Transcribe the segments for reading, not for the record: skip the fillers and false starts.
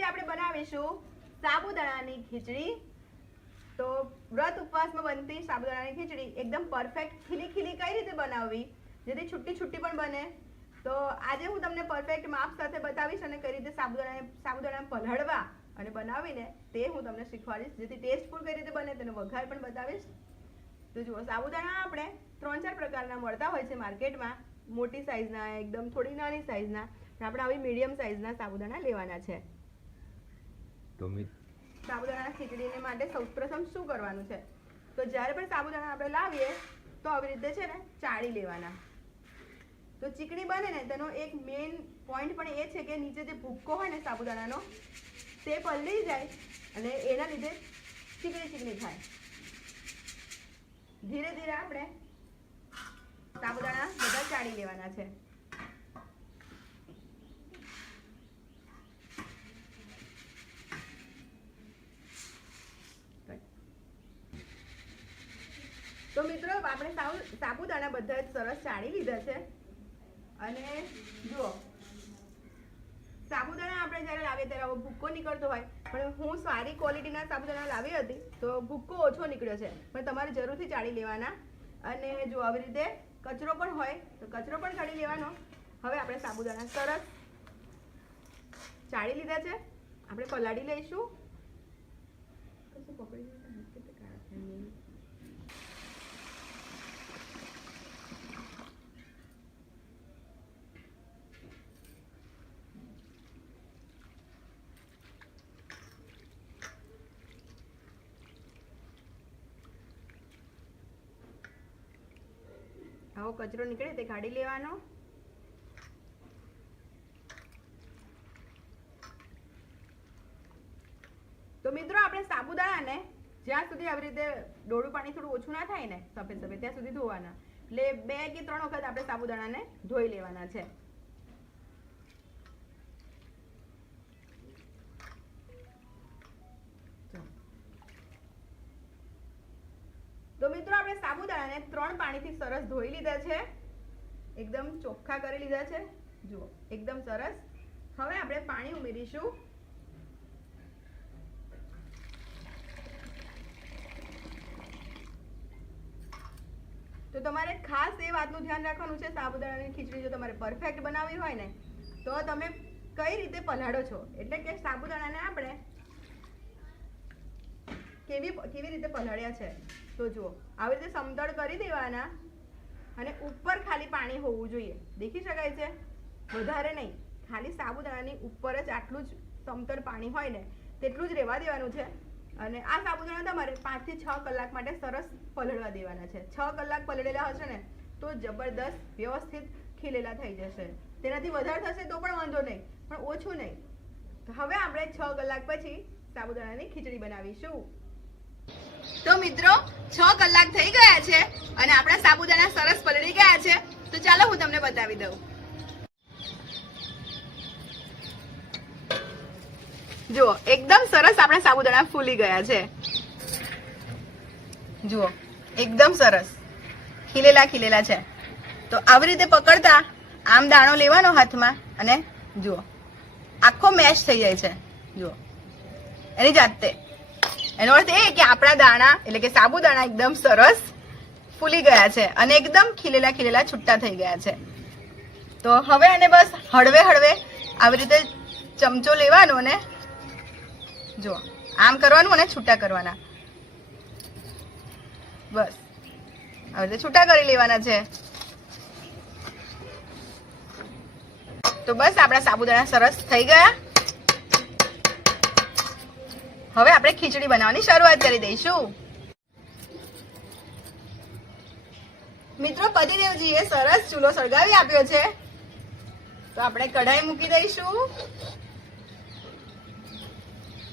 આજે આપણે બનાવીશું સાબુદાણાની ખીચડી। તો વ્રત ઉપવાસમાં બનતી સાબુદાણાની ખીચડી એકદમ પરફેક્ટ ખીલી ખીલી કઈ રીતે બનાવવી જેથી છૂટી છૂટી પણ બને। તો આજે હું તમને પરફેક્ટ માપ સાથે બતાવીશ અને કઈ રીતે સાબુદાણા પલાળવા અને બનાવીને તે હું તમને શીખવાડીશ જેથી ટેસ્ટફુલ કઈ રીતે બને તેનો વઘાર પણ બતાવીશ। તો જુઓ, સાબુદાણા આપણે 3-4 પ્રકારના મળતા હોય છે માર્કેટમાં, મોટી સાઈઝના, એકદમ થોડી નાની સાઈઝના, આપણે આવી મીડિયમ સાઈઝના સાબુદાણા લેવાના છે। તો સાબુદાણા ખીચડીને માટે સૌપ્રથમ શું કરવાનું છે, તો જ્યારે પણ સાબુદાણા આપણે લાવીએ તો આવી રીતે છે ને ચાળી લેવાના। તો ચીકણી બને ને તેનો એક મેઇન પોઈન્ટ પણ એ છે કે નીચે જે ભૂક્કો હોય ને સાબુદાણાનો તે પલળી જાય અને એના લીધે ચીકણી ચીકણી થાય। ધીરે ધીરે આપણે સાબુદાણા બધા ચાળી લેવાના છે। તો મિત્રો આપણે સાબુદાણા બધા સરસ ચાળી લીધા છે અને જુઓ, સાબુદાણા આપણે જ્યારે લાવીએ ત્યારે ભૂક્કો નીકળતો હોય, પણ હું સારી ક્વોલિટીના સાબુદાણા લાવી હતી તો ભૂક્કો ઓછો નીકળ્યો છે, પણ તમારે જરૂરથી ચાળી લેવાના। અને જો આવી રીતે કચરો પણ હોય તો કચરો પણ કાઢી લેવાનો। હવે આપણે સાબુદાણા સરસ ચાળી લીધા છે, આપણે પલાળી લઈશું। આવો કચરો નીકળે તે કાઢી લેવાનો। તો મિત્રો આપણે સાબુદાણાને જ્યાં સુધી આવી રીતે ડોળું પાણી થોડું ઓછું ના થાય ને સફેદ સફેદ ત્યાં સુધી ધોવાના, એટલે 2 કે 3 વખત આપણે સાબુદાણાને ધોઈ લેવાના છે। તો મિત્રો આપણે સાબુદાણાને 3 પાણીથી સરસ ધોઈ લીધા છે, એકદમ ચોખ્ખા કરી લીધા છે, જુઓ એકદમ સરસ। હવે આપણે પાણી ઉમેરીશું। તો તમારે ખાસ એ વાતનું ધ્યાન રાખવાનું છે, સાબુદાણાની ખીચડી જો તમારે પરફેક્ટ બનાવવી હોય ને તો તમે કઈ રીતે પલાળો છો, એટલે કે સાબુદાણાને આપણે કેવી રીતે પલાળ્યા છે। તો જુઓ, આવી રીતે સમતળ કરી દેવાના અને ઉપર ખાલી પાણી હોવું જોઈએ, દેખી શકાય છે, વધારે નહીં, ખાલી સાબુદાણાની ઉપર જ આટલું જ સમતળ પાણી હોય ને તેટલું જ રહેવા દેવાનું છે। અને આ સાબુદાણા તમારે 5 થી 6 કલાક માટે સરસ પલળવા દેવાના છે। 6 કલાક પલળેલા હશે ને તો જબરદસ્ત વ્યવસ્થિત ખીલેલા થઈ જશે, તેનાથી વધારે થશે તો પણ વાંધો નહીં, પણ ઓછું નહીં। તો હવે આપણે 6 કલાક પછી સાબુદાણાની ખીચડી બનાવીશું। તો મિત્રો 6 કલાક થઈ ગયા છે અને આપણા સાબુદાણા સરસ પલળી ગયા છે, તો ચાલો હું તમને બતાવી દઉં। જુઓ, એકદમ સરસ આપણા સાબુદાણા ફૂલી ગયા છે, જુઓ એકદમ સરસ ખીલેલા ખીલેલા છે। તો આવી રીતે પકડતા આમ દાણો લેવાનો હાથમાં અને જુઓ આખો મેશ થઈ જાય છે, જુઓ એની જાતે। એનો અર્થ એ કે આપણા દાણા એટલે કે સાબુદાણા એકદમ સરસ ફૂલી ગયા છે અને એકદમ ખીલેલા ખીલેલા છૂટા થઈ ગયા છે। તો હવે આને બસ હળવે હળવે આવી રીતે ચમચો લેવાનો અને જો આમ કરવાનું અને છૂટા કરવાના, બસ આવી રીતે છૂટા કરી લેવાના છે। તો બસ આપણા સાબુદાણા સરસ થઈ ગયા। હવે આપણે ખીચડી બનાવવાની શરૂઆત કરી દઈશું। મિત્રો પતિદેવજીએ સરસ ચૂલો સળગાવી આપ્યો છે, તો આપણે કઢાઈ મૂકી દઈશું।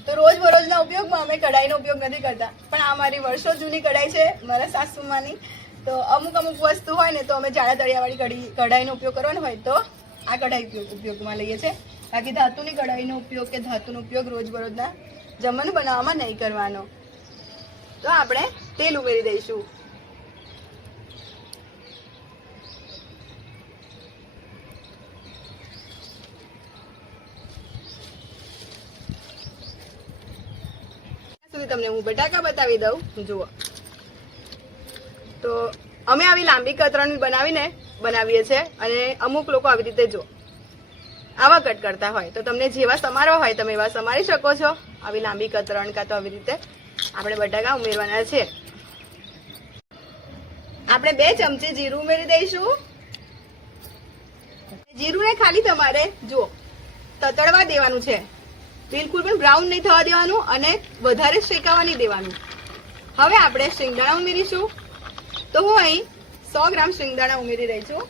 તો રોજબરોજના ઉપયોગમાં અમે કઢાઈનો ઉપયોગ નથી કરતા, પણ આ મારી વર્ષો જૂની કઢાઈ છે મારા સાસુમાની। તો અમુક વસ્તુ હોય ને તો અમે જાડા તળિયાવાળી કઢાઈનો ઉપયોગ કરવાનો હોય તો આ કઢાઈ ઉપયોગમાં લઈએ છીએ, બાકી ધાતુની કઢાઈનો ઉપયોગ કે ધાતુનો ઉપયોગ રોજબરોજના જમવાનું બનાવવામાં નહીં કરવાનો। તો આપણે તેલ ઉમેરી દઈશું। પછી તમને હું બટાકા બતાવી દઉં. જુઓ, તો અમે આવી લાંબી કતરણ બનાવીએ છીએ અને અમુક લોકો આવી રીતે જો આવા કટ કરતા હોય, તો તમને જેવા સમારવા હોય તમે એવા સમારી શકો છો. આવી લાંબી કતરણ કાં તો આવી રીતે આપણે બટાકા ઉમેરવાના છે. આપણે 2 ચમચી જીરું ઉમેરી દઈશું. જીરુંને ખાલી તમારે જો તતડવા દેવાનું છે, બિલકુલ પણ બ્રાઉન નહીં થવા દેવાનું અને વધારે શેકાવા નહીં દેવાનું. હવે આપણે શિંગદાણા ઉમેરીશું. તો હું અહીં 100 ગ્રામ શિંગદાણા ઉમેરી રહી છું.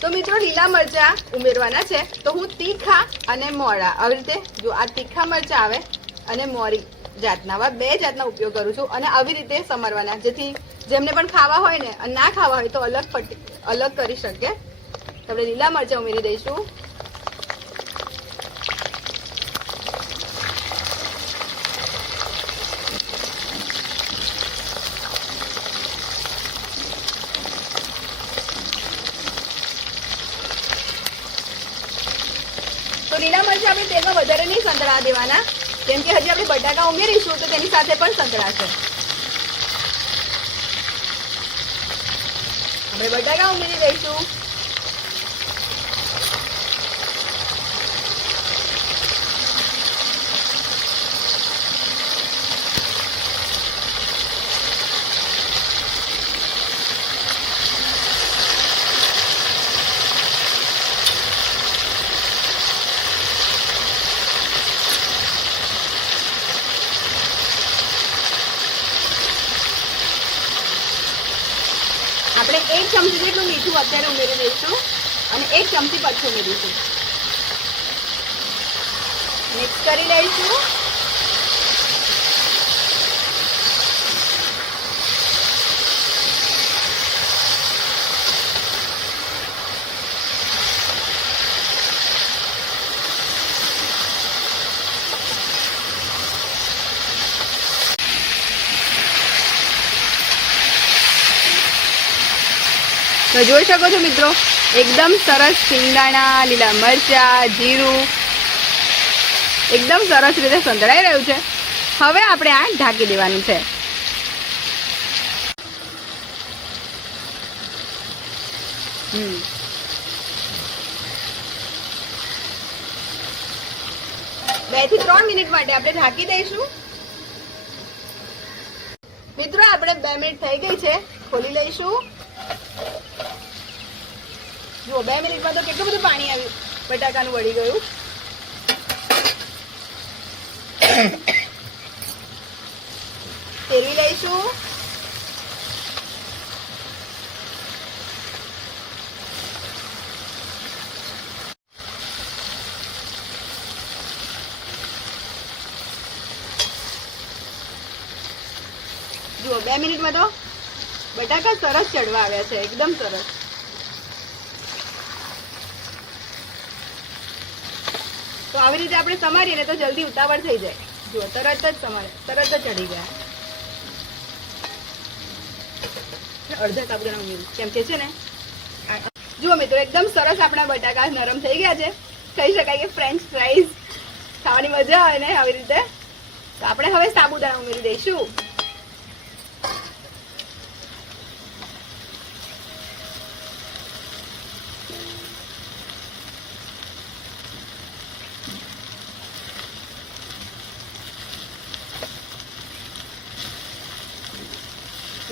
તો મિત્રો લીલા મરચા ઉમેરવાના છે. તો હું તીખા અને મોળા આવી રીતે જો આ તીખા મરચા આવે અને મોરી જાતના, આવા 2 જાતના ઉપયોગ કરું છું અને આવી રીતે સમારવાના, જેથી જેમને પણ ખાવા હોય ને અને ના ખાવા હોય તો અલગ કરી શકે. આપણે લીલા મરચા ઉમેરી દઈશું. તો લીલા મરચા આપણે તેલમાં વધારે નહીં સંતળાવા દેવાના, કેમ કે હજી આપણે બટાકા ઉમેરીશું તો તેની સાથે પણ સંતળાશે. આપણે બટાકા ઉમેરી દઈશું. આપણે 1 ચમચી જેટલું મીઠું અત્યારે ઉમેરી દઈશું અને 1 ચમચી પછી ઉમેરીશું. મિક્સ કરી લઈશું. તો જોઈ શકો છો મિત્રો, એકદમ સરસ શિંગદાણા, લીલા મરચા, જીરું એકદમ સરસ રીતે સંતળાઈ રહ્યું છે. હવે આપણે આ ઢાંકી દેવાનું છે. બે થી 3 મિનિટ માટે આપણે ઢાંકી દઈશું. મિત્રો આપણે 2 મિનિટ થઈ ગઈ છે, ખોલી લઈશું. જુઓ 2 મિનિટમાં તો કેટલું બધું પાણી આવ્યું, બટાકાનું વળી ગયું. ફેરવી લઈશું. જુઓ 2 મિનિટમાં તો બટાકા સરસ ચડવા આવ્યા છે, એકદમ સરસ. તો આવી રીતે આપણે સમારીએ ને તો જલ્દી ઉતાવળ થઈ જાય. જુઓ તરત જ ચડી ગયા. અડધા સાબુદાણા ઉમેર્યું કેમ કે છે ને. જુઓ મિત્રો એકદમ સરસ આપણા બટાકા નરમ થઈ ગયા છે. કહી શકાય કે ફ્રેન્ચ ફ્રાઈઝ ખાવાની મજા આવે ને આવી રીતે. તો આપણે હવે સાબુદાણા ઉમેરી દઈશું.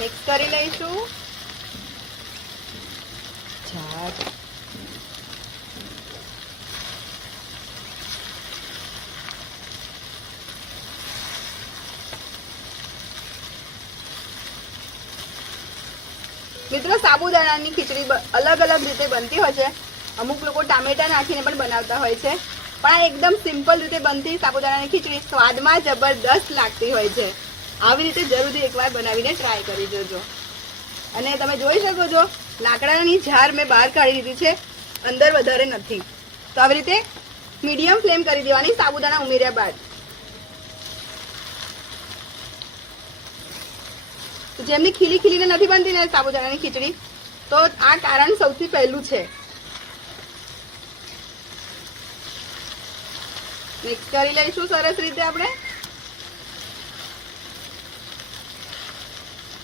મિક્સ કરી લઈશું. મિત્રો સાબુદાણાની ખીચડી અલગ અલગ રીતે બનતી હોય છે. અમુક લોકો ટામેટા નાખીને પણ બનાવતા હોય છે, પણ આ એકદમ સિમ્પલ રીતે બનતી સાબુદાણાની ખીચડી સ્વાદમાં જબરદસ્ત લાગતી હોય છે. આવી રીતે જરૂરથી એકવાર બનાવીને ટ્રાય કરી જોજો. અને તમે જોઈ શકો છો લાકડાની ઝાર મેં બહાર કાઢી દીધી છે, અંદર વધારે નથી. તો આવી રીતે મીડિયમ ફ્લેમ કરી દેવાની સાબુદાણા ઉમેર્યા બાદ. તો જેમની ખીલી ખીલીને નથી બનતી ને સાબુદાણાની ખીચડી, તો આ કારણ સૌથી પહેલું છે. મિક્સ કરી લઈશું સરસ રીતે આપણે.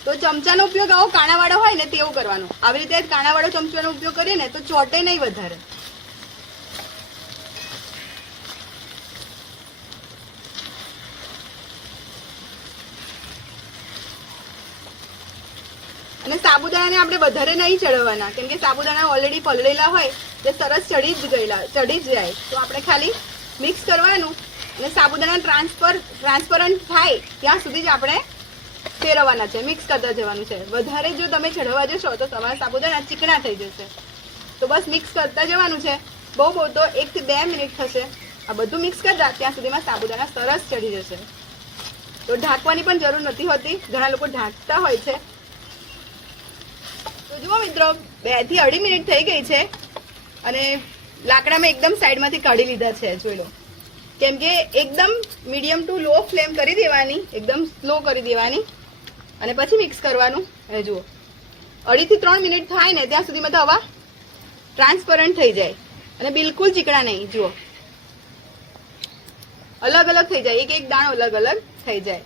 તો ચમચાનો ઉપયોગ આવો કાણાવાળો હોય ને તેવો કરવાનો. આવી રીતે કાણાવાળો ચમચાનો ઉપયોગ કરીએ ને તો ચોટે નહીં વધારે. અને સાબુદાણાને આપણે વધારે નહીં ચડવવાના, કેમ કે સાબુદાણા ઓલરેડી પલળેલા હોય જે સરસ ચડી જ જાય. તો આપણે ખાલી મિક્સ કરવાનું અને સાબુદાણા ટ્રાન્સપરન્ટ થાય ત્યાં સુધી જ આપણે ફેરવવાના છે, મિક્સ કરતા જવાનું છે. વધારે જો તમે ચઢવા જશો તો તમારા સાબુદાણા ચીકણા થઈ જશે. તો બસ મિક્સ કરતા જવાનું છે. બહુ તો 1 થી 2 મિનિટ થશે આ બધું મિક્સ કરતા, ત્યાં સુધીમાં સાબુદાણા સરસ ચડી જશે. તો ઢાંકવાની પણ જરૂર નથી હોતી, ઘણા લોકો ઢાંકતા હોય છે. તો જુઓ મિત્રો, 2 થી 2.5 મિનિટ થઈ ગઈ છે અને લાકડામાં એકદમ સાઈડમાંથી કાઢી લીધા છે. જોઈ લો, કેમ કે એકદમ મીડિયમ ટુ લો ફ્લેમ કરી દેવાની, એકદમ સ્લો કરી દેવાની અને પછી મિક્સ કરવાનું. હવે જુઓ 2.5 થી 3 મિનિટ થાય ને ત્યાં સુધીમાં તો હવા ટ્રાન્સપરન્ટ થઈ જાય અને બિલકુલ ચીકણા નહીં. જુઓ અલગ અલગ થઈ જાય, એક દાણો અલગ અલગ થઈ જાય.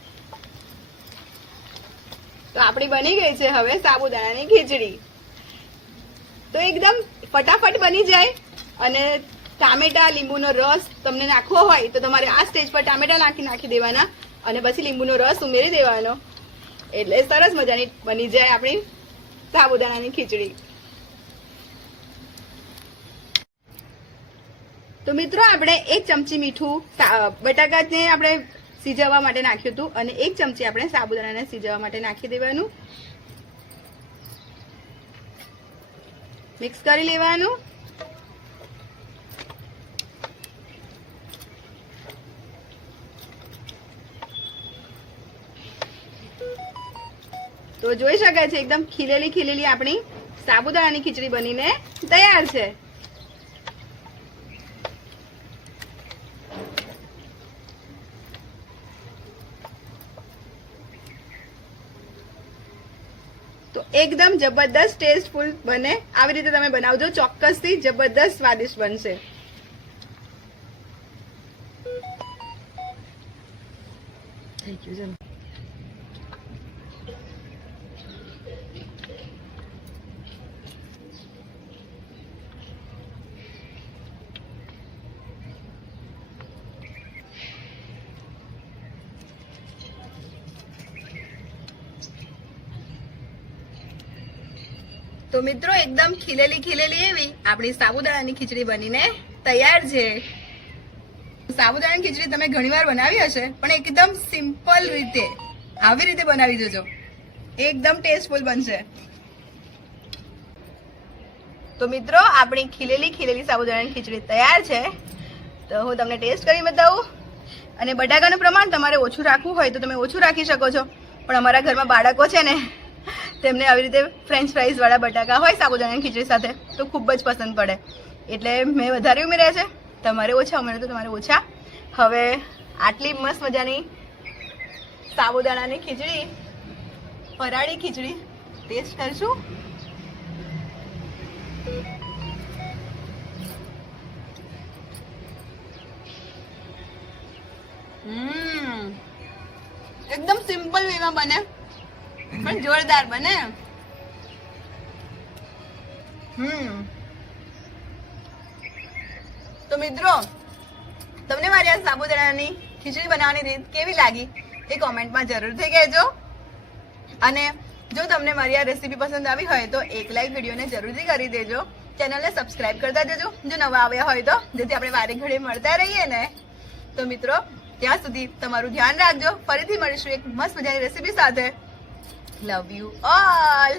તો આપણી બની ગઈ છે હવે સાબુદાણાની ખીચડી. તો એકદમ ફટાફટ બની જાય. અને ટામેટા લીંબુનો રસ તમને નાખવો હોય તો તમારે આ સ્ટેજ પર ટામેટા નાખી દેવાના અને પછી લીંબુનો રસ ઉમેરી દેવાનો, એટલે સરસ મજાની બની જાય આપણી સાબુદાણાની ખીચડી. તો મિત્રો, આપણે 1 ચમચી મીઠું બટાકાને આપણે સિઝવવા માટે નાખ્યું હતું અને 1 ચમચી આપણે સાબુદાણાને સિઝવવા માટે નાખી દેવાનું. મિક્સ કરી લેવાનું. તો જોઈ શકાય છે એકદમ ખીલેલી આપણી સાબુદાણાની ખીચડી બનીને તૈયાર છે. તો એકદમ જબરદસ્ત ટેસ્ટફુલ બને. આવી રીતે તમે બનાવજો, ચોક્કસથી જબરદસ્ત સ્વાદિષ્ટ બનશે. Thank you. તો મિત્રો, એકદમ ખીલેલી એવી આપણી સાબુદાણાની ખીચડી બનીને તૈયાર છે. સાબુદાણાની ખીચડી તમે ઘણીવાર બનાવી હશે, પણ એકદમ સિમ્પલ રીતે આવી રીતે બનાવી દેજો, એકદમ ટેસ્ટફુલ બનશે. તો મિત્રો, આપણી ખીલેલી સાબુદાણાની ખીચડી તૈયાર છે. તો હું તમને ટેસ્ટ કરી બતાવું. અને બટાકાનું પ્રમાણ તમારે ઓછું રાખવું હોય તો તમે ઓછું રાખી શકો છો, પણ અમારા ઘરમાં બાળકો છે ને, તેમને આવી રીતે ફ્રેન્ચ ફ્રાઈઝ વાળા બટાકા હોય સાબુદાણાની ખીચડી સાથે તો ખૂબ જ પસંદ પડે, એટલે મેં વધારે ઉમેર્યા છે. તમારે ઓછા ઉમેરે તો તમારે ઓછા. હવે આટલી મસ્ત મજાની સાબુદાણાની ખીચડી, ફરાળી ખીચડી ટેસ્ટ કરશું. એકદમ સિમ્પલ વેમાં બને પણ જોરદાર બને. તો મિત્રો, તમને મારી આ સાબુદાણાની ખીચડી બનાવવાની રીત કેવી લાગી એ કોમેન્ટમાં જરૂરથી કહેજો. અને જો તમને મારી આ રેસીપી પસંદ આવી હોય તો એક લાઈક વિડીયોને જરૂરથી કરી દેજો. ચેનલને સબસ્ક્રાઇબ કરતા જજો જો નવા આવ્યા હોય તો, જેથી આપણે વારે ઘડીએ મળતા રહીએ ને. તો મિત્રો, ત્યાં સુધી તમારું ધ્યાન રાખજો. ફરીથી મળીશું એક મસ્ત મજાની રેસીપી સાથે. Love you all.